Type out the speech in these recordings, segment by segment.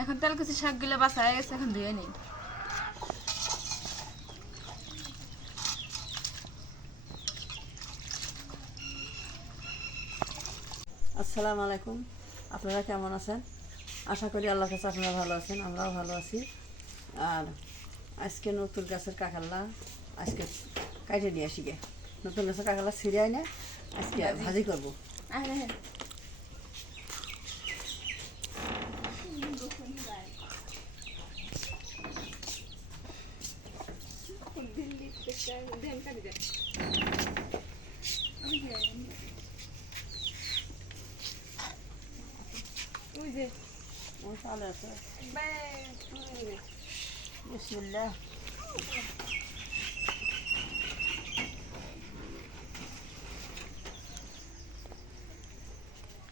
এখন তেল কুচি শাকগুলো বাসা হয়ে গেছে এখন ধুয়ে নিই। আসসালামু আলাইকুম। আপনারা কেমন আছেন? আশা করি আল্লাহ কাছে আপনারা ভালো আছেন আমরাও ভালো আছি। আর আজকে নতুন গাছের কাকাল্লা আজকে কাটে নিয়ে আসি গে। নতুন গাছের কাকাল্লা ছিঁড়ে না আজকে ভাজি। করব আরে ওই যে ও তাহলে আছে বিসমিল্লাহ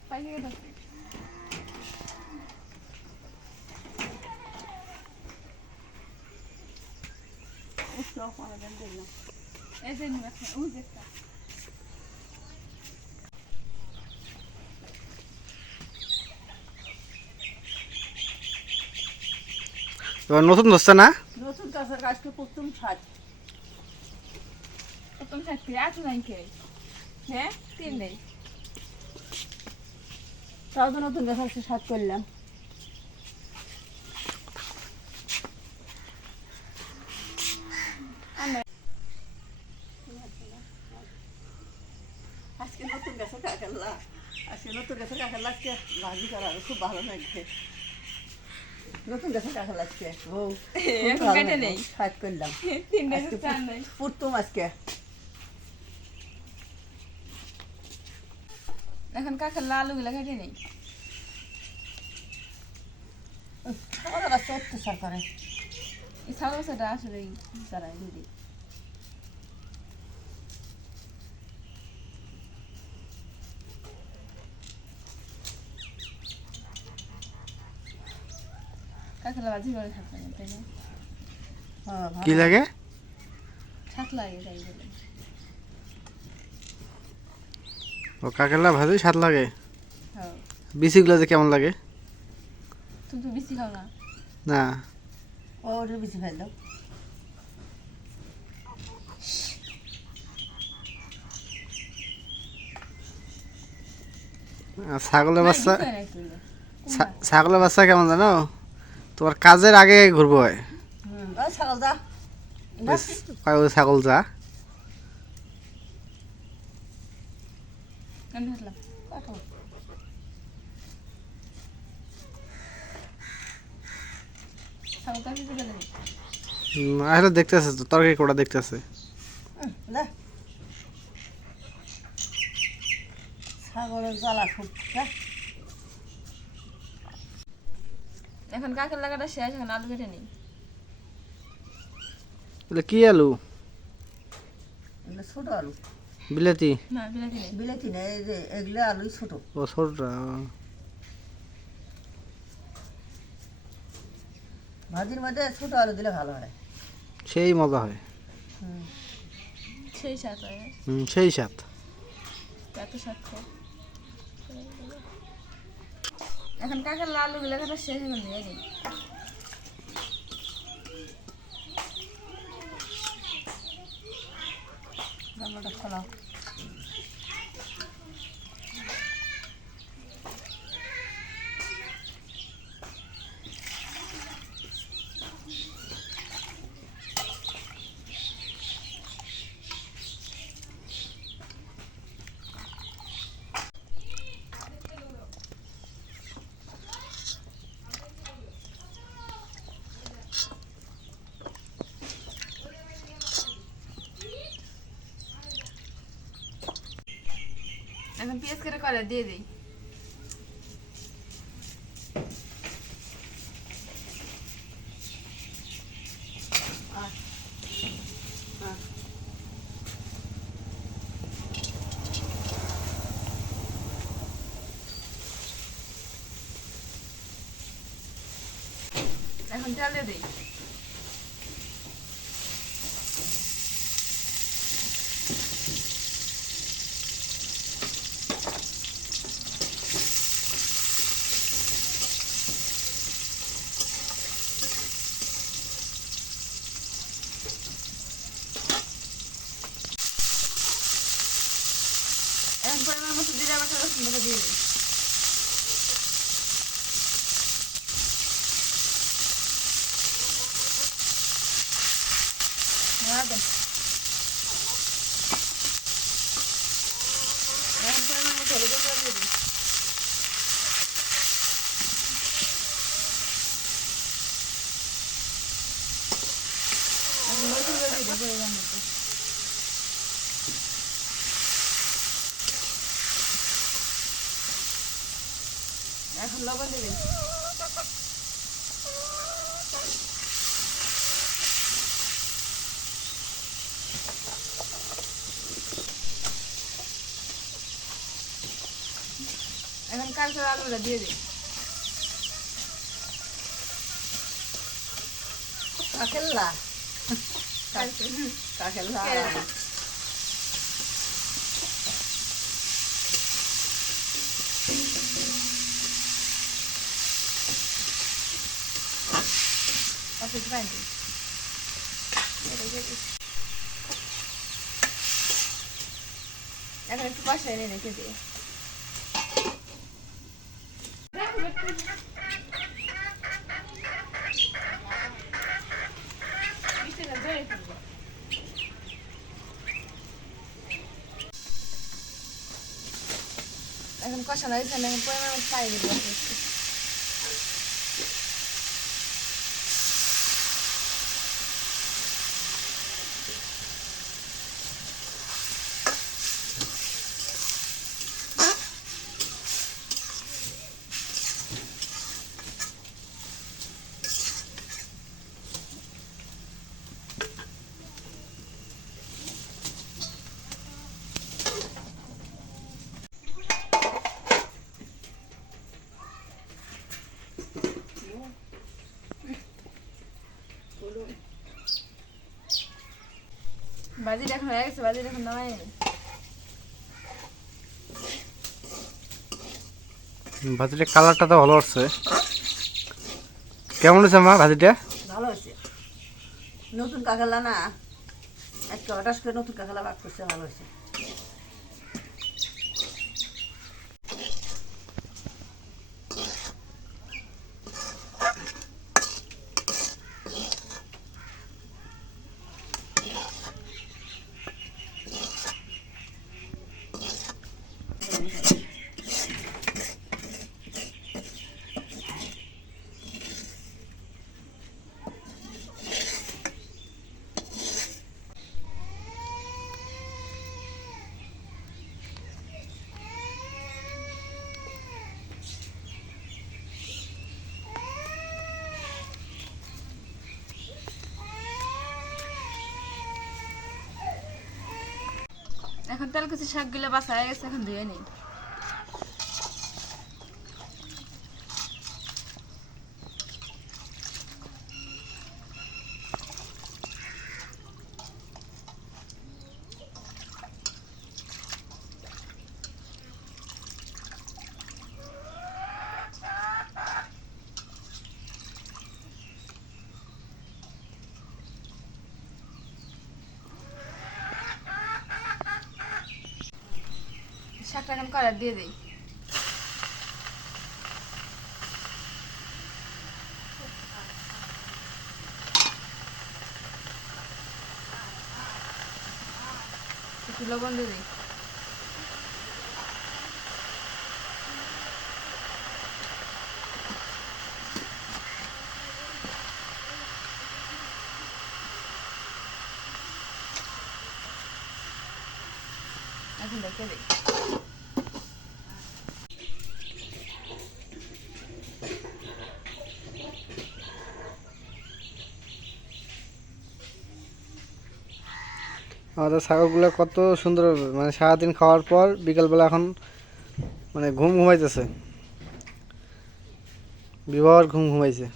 পাইয়ে গেল এই যে নিয়ে আসো, ওই যে এবার নতুন ধরছে না? নতুন গাছের আজকে প্রথম ছাদ। প্রথম শাক ফিরে আছো নাই কে হ্যাঁ তিন নেই। তাও তো নতুন গাছ আজকে সাত করলাম। আজকে নতুন গাছের কাকাল্লা আজকে নতুন গাছের কাকাল্লা আজকে ভাজি করা খুব ভালো লাগছে। নতুন গাছে কাকাল্লা লাগছে বউ এখন কেটে নেই। ফাট করলাম। তিন আজকে চার নেই। প্রথম আজকে। এখন কাকার লালগুলা কেটে নেই। আমার গাছ অত্যাচার করে এই ছাগল সেটা আসলে তারা দিদি কাকলা করে থাকবে না তাই না? হ্যাঁ, কি লাগে? ছাক লাগে তাই বলে। ও কাকেলা ভাজি স্বাদ লাগে? হ্যাঁ। বিচিগুলো যে কেমন লাগে? তুমি তো বেশি খাও না? না। ও ওটা বেশি ফেল দাও। ছাগলের বাচ্চা ছাগলের বাচ্চা কেমন জানো? তোমার কাজের আগে ঘুরবো হয় ছাগল যা। আসলে দেখতেছে তো তরকারি কোটা দেখতেছে। হুম, ছাগলের জ্বালা খুব যা। এখন কাকের লাগাটা শেষ এখন আলু কেটে নেই। বলে কি আলু? ছোট আলু। বিলেতি? না বিলাতি নেই। বিলেতি না এগুলো আলুই ছোট। ও ছোটটা ভাজির মধ্যে ছোট আলু দিলে ভালো হয়। সেই মজা হয়। সেই সাত হয়। হুম, সেই স্বাদ। এত সাত খায় এখন কাকের লালগুলো কাটা শেষ হয়ে নেই জামাটা খোলাও এখন করে দিয়ে দিই। এখন তেল দিই জিরা বাটা রসুন বাটা দিয়ে দিই না দেন এখন পরিমাণ মতো হলুদ গুঁড়ো দিয়ে দিই এখন মরিচ গুঁড়ো দিয়ে দিই পরিমাণ মতো এখন লবণ দিই এখন কালকে আলুটা দিয়ে দিই কাকেল্লা কাকেল্লা এখন একটু পাশে এনে রেখে দিয়ে এখন কষানো হয়েছে এখন পরিমাণ মতো পানি দিলাম এখন হয়ে গেছে বাজিটা এখন নামাই নি। ভাজিটার কালারটা তো ভালো আসছে। কেমন হয়েছে মা ভাজিটা ভালো হয়েছে। নতুন কাকালা না আজকে হঠাৎ করে নতুন কাকালা বাদ করছে ভালো হয়েছে। এখন তেল কিছু শাকগুলো বাসা হয়ে গেছে এখন ধুয়ে নিই। শাকটা এখন কড়া দিয়ে দিই। একটু লবণ দিয়ে দিই। এখন দেখে দিই। আমাদের ছাগলগুলো কত সুন্দর মানে সারাদিন খাওয়ার পর বিকালবেলা এখন মানে ঘুম ঘুমাইতেছে। বিবাহর ঘুম ঘুমাইছে।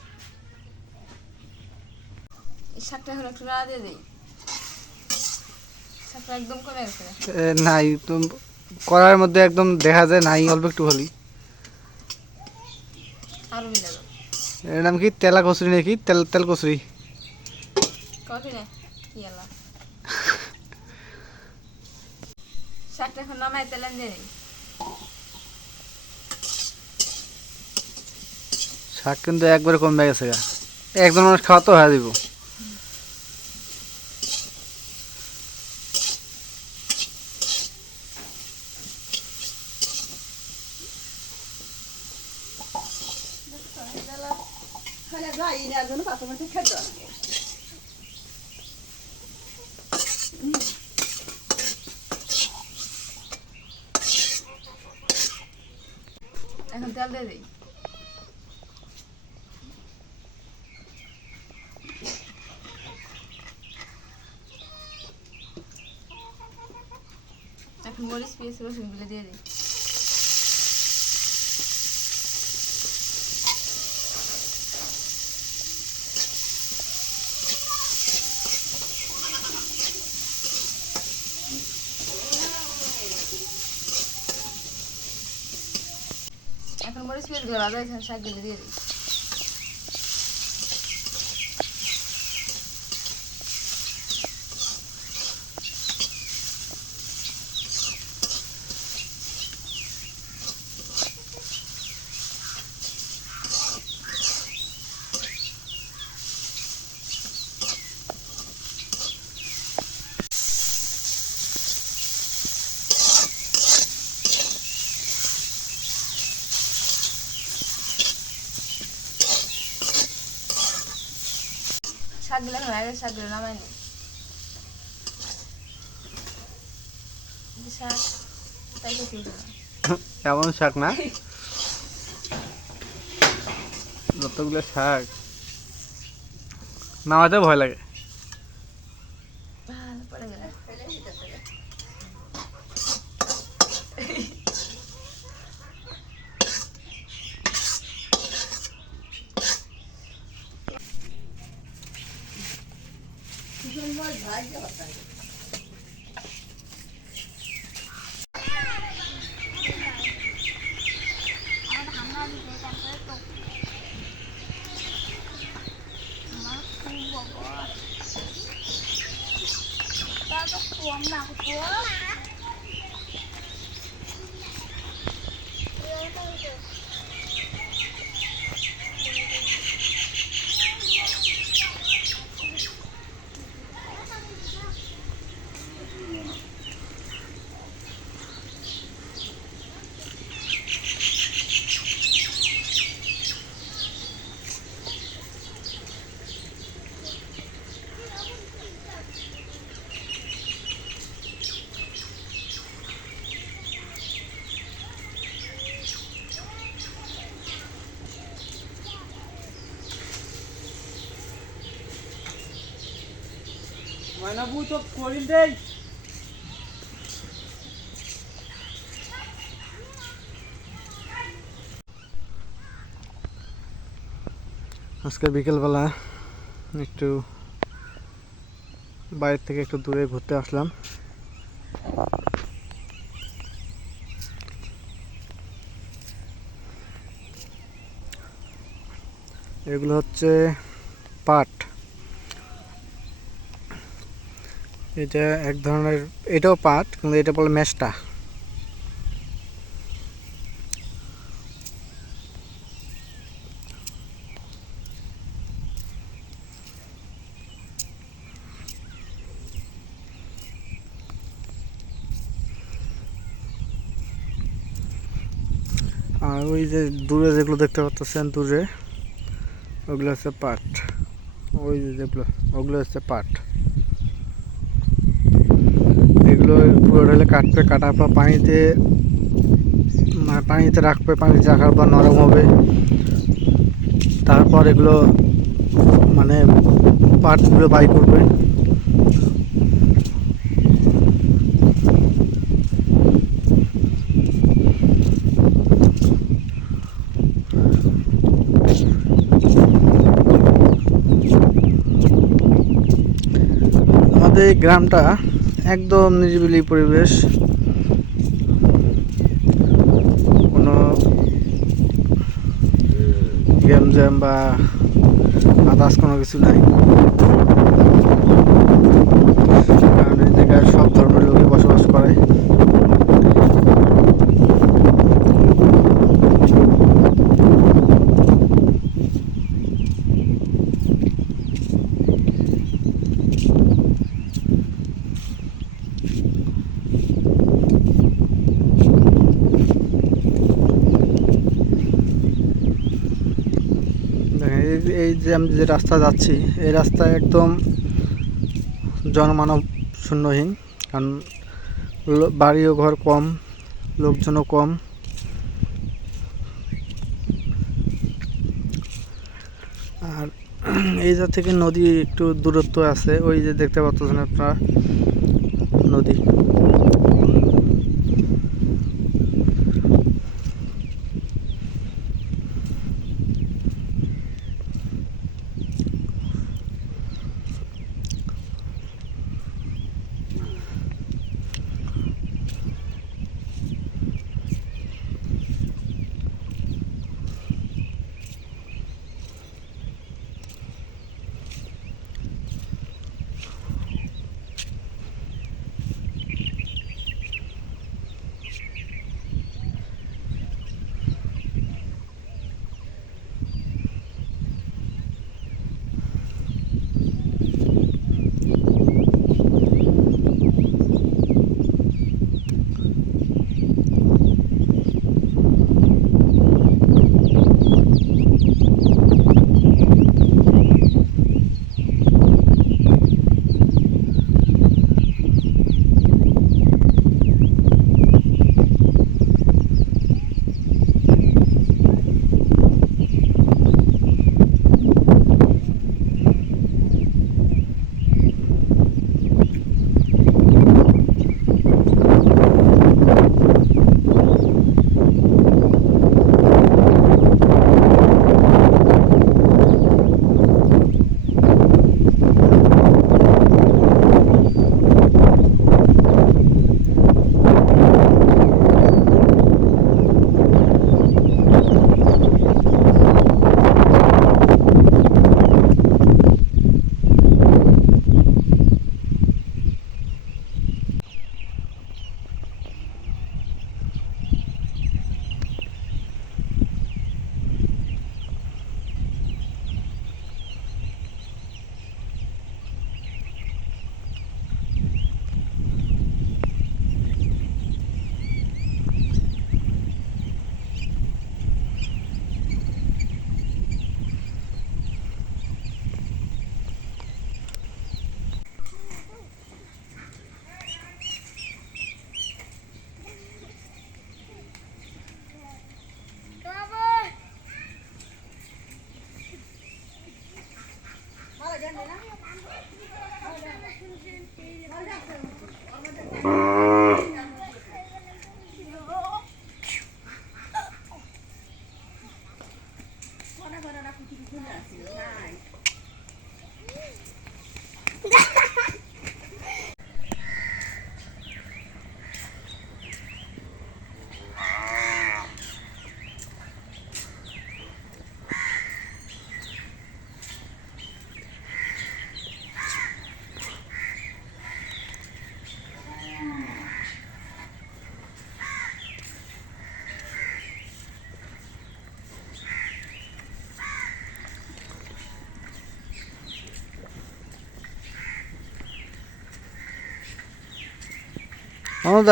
শাকটা এখন একটু নাড়া দিয়ে দিই। শাকটা একদম কমে গেছে। নাই তো কড়াইয়ের মধ্যে একদম দেখা যায় নাই অল্প একটু হলি আরও এর নাম কি? তেলা কচুরি নাকি? তেল তেল কচুরি নে কি এলা শাকটা এখন নামাই তেলেন দিয়ে শাক কিন্তু একবারে কমে গেছে গা। একজন মানুষ খাওয়া তো হয়ে দিব খালি যাই না জন্য পাঁচ মিনিট খেতে হবে এখন তেল দিয়ে দিই এখন মরিচ পেঁয়াজ রসুনগুলো দিয়ে দিই এখন মরিচ পেঁয়াজগুলো ভাজা হয়েছে শাকগুলো দিয়ে দিই নামাই না। এমন শাক না? যতগুলো শাক। নামাতে ভয় লাগে ভালো পড়ে গেল আজকে বিকেলবেলা একটু বাইরে থেকে একটু দূরে ঘুরতে আসলাম। এগুলো হচ্ছে পাট। এটা এক ধরনের, এটাও পাট, কিন্তু এটা বলে মেষ্টা আর ওই যে দূরে যেগুলো দেখতে পাচ্ছেন, দূরে, ওগুলো হচ্ছে পাট। ওই যেগুলো, ওগুলো হচ্ছে পাট। এগুলো পুরো ঢেলে কাটবে কাটার পর পানিতে মানে পানিতে রাখবে, পানিতে রাখার পর নরম হবে। তারপর এগুলো মানে পাটগুলো বাই করবে। আমাদের গ্রামটা একদম নিরিবিলি পরিবেশ। কোনো গেম জ্যাম বা আদার্স কোনো কিছু নাই। কারণ এই জায়গায় সব ধর্মের লোকে বসবাস করে দেখেন এই যে- আমি যে রাস্তা যাচ্ছি, এই রাস্তায় একদম জনমানব শূন্যহীন। কারণ লো- বাড়িও ঘর কম, লোকজনও কম। আর এই যা থেকে নদী একটু দূরত্ব আছে, ওই যে দেখতে পাচ্ছেন আপনারা, নদী।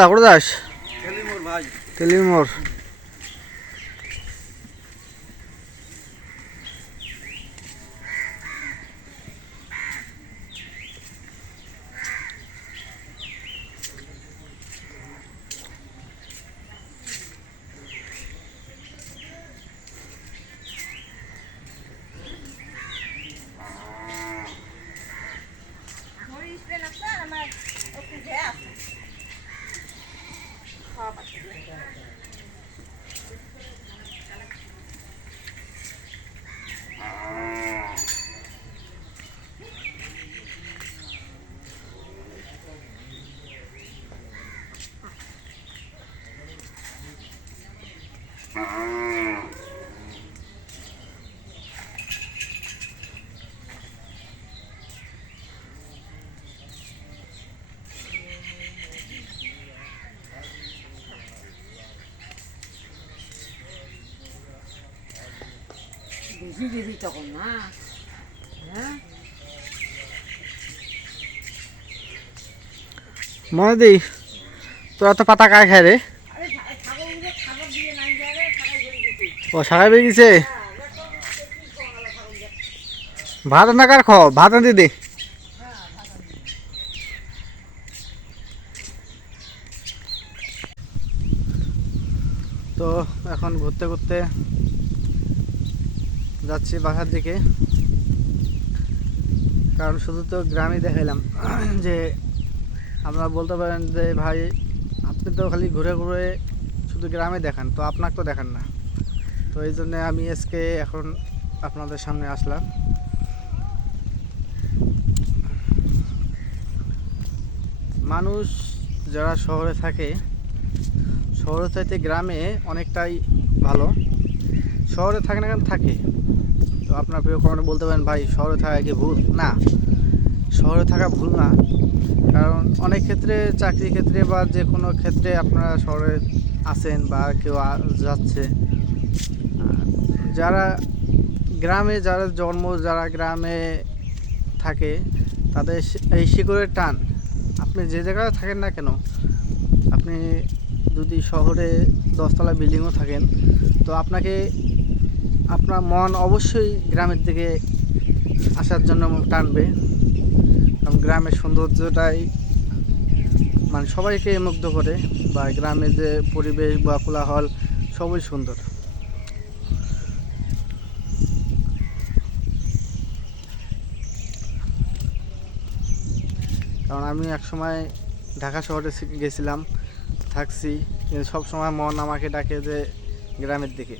করে দাস? তেলিমোর বেশি দিই তোরা তো পাতা কায় খায় রে ও বেরিয়ে গেছে? ভাত না কার খাও ভাত না দিদি? তো এখন ঘুরতে ঘুরতে যাচ্ছি বাসার দিকে। কারণ শুধু তো গ্রামে দেখাইলাম। যে আপনারা বলতে পারেন যে ভাই, আপনি তো খালি ঘুরে ঘুরে শুধু গ্রামে দেখান, তো আপনাকে তো দেখান না। তো এই জন্য আমি আজকে এখন আপনাদের সামনে আসলাম। মানুষ যারা শহরে থাকে, শহরে চাইতে গ্রামে অনেকটাই ভালো। শহরে থাকে না কেন থাকে? তো আপনার প্রিয় কমেন্টে বলতে পারেন, ভাই, শহরে থাকা কি ভুল? না, শহরে থাকা ভুল না। কারণ অনেক ক্ষেত্রে চাকরির ক্ষেত্রে বা যে কোনো ক্ষেত্রে আপনারা শহরে আছেন বা কেউ যাচ্ছে। যারা গ্রামে যারা জন্ম, যারা গ্রামে থাকে, তাদের এই শিকড়ের টান, আপনি যে জায়গায় থাকেন না কেন, আপনি যদি শহরে দশতলা বিল্ডিংও থাকেন, তো আপনাকে আপনার মন অবশ্যই গ্রামের দিকে আসার জন্য টানবে। কারণ গ্রামের সৌন্দর্যটাই মানে সবাইকে মুগ্ধ করে, বা গ্রামের যে পরিবেশ বা কোলাহল সবই সুন্দর। কারণ আমি এক সময় ঢাকা শহরে গেছিলাম, থাকছি সব সময় মন আমাকে ডাকে যে গ্রামের দিকে।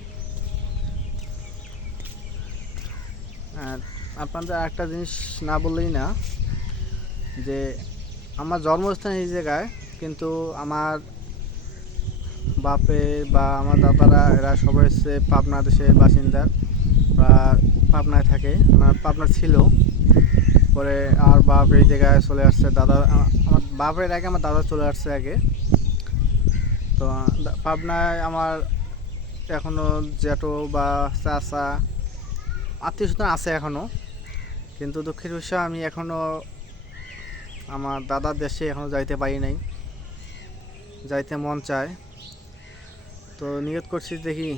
আর আপনাদের একটা জিনিস না বললেই না, যে আমার জন্মস্থান এই জায়গায়, কিন্তু আমার বাপে বা আমার দাদারা, এরা সবাই হচ্ছে পাবনা দেশের বাসিন্দা, বা পাবনায় থাকে আমার পাবনা ছিল। পরে আমার বাপ এই জায়গায় চলে আসছে, দাদা, আমার বাপের আগে আমার দাদা চলে আসছে আগে। তো পাবনায় আমার এখনও জ্যাঠো বা চাচা আত্মীয় স্বজন আছে এখনও কিন্তু দুঃখের বিষয়, আমি এখনও আমার দাদার দেশে এখনও যাইতে পারি নাই। যাইতে মন চায়। তো নিয়ত করছি, দেখি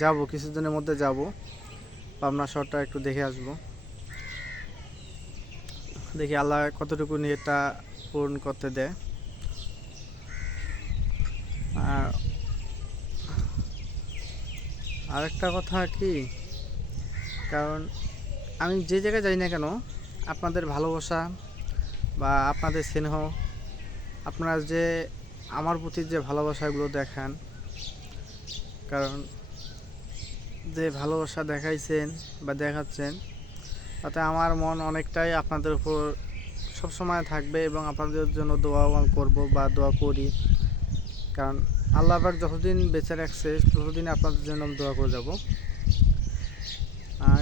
যাব, কিছুদিনের মধ্যে যাব। পাবনা শহরটা একটু দেখে আসব। দেখি আল্লাহ কতটুকু নিয়তটা পূরণ করতে দেয়। আর আরেকটা কথা কি, কারণ আমি যে জায়গায় যাই না কেন, আপনাদের ভালোবাসা বা আপনাদের স্নেহ, আপনারা যে আমার প্রতি যে ভালোবাসাগুলো দেখান, কারণ যে ভালোবাসা দেখাইছেন বা দেখাচ্ছেন তাতে আমার মন অনেকটাই আপনাদের উপর সবসময় থাকবে এবং আপনাদের জন্য দোয়া করব বা দোয়া করি। কারণ আল্লাহ পাক যতদিন বেঁচে রাখছে, ততদিন আপনাদের জন্য আমি দোয়া করে যাব।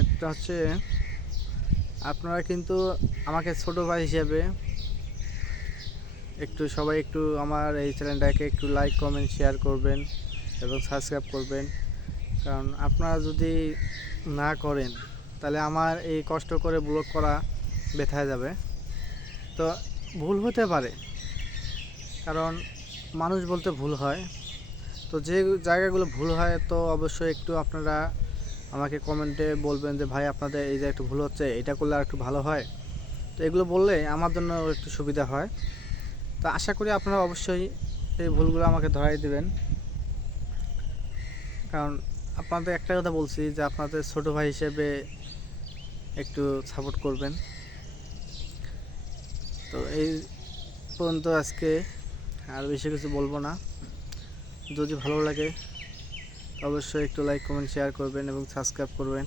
একটা হচ্ছে, আপনারা কিন্তু আমাকে ছোট ভাই হিসেবে একটু সবাই একটু আমার এই চ্যানেলটাকে একটু লাইক কমেন্ট শেয়ার করবেন এবং সাবস্ক্রাইব করবেন। কারণ আপনারা যদি না করেন তাহলে আমার এই কষ্ট করে ব্লগ করা বেথায় যাবে। তো ভুল হতে পারে, কারণ মানুষ বলতে ভুল হয়। তো যে জায়গাগুলো ভুল হয়, তো অবশ্যই একটু আপনারা আমাকে কমেন্টে বলবেন যে, ভাই, আপনাদের এই যে একটু ভুল হচ্ছে, এটা করলে আর একটু ভালো হয়? তো এগুলো বললে আমার জন্য একটু সুবিধা হয়। তো আশা করি আপনারা অবশ্যই এই ভুলগুলো আমাকে ধরাই দেবেন। কারণ আপনাদের একটা কথা বলছি যে, আপনাদের ছোট ভাই হিসেবে একটু সাপোর্ট করবেন। তো এই পর্যন্ত আজকে আর বেশি কিছু বলব না। যদি ভালো লাগে, অবশ্যই একটু লাইক কমেন্ট শেয়ার করবেন এবং সাবস্ক্রাইব করবেন।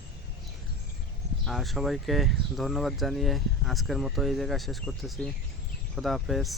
আর সবাইকে ধন্যবাদ জানিয়ে আজকের মতো এই জায়গায় শেষ করতেছি। খোদা হাফেজ।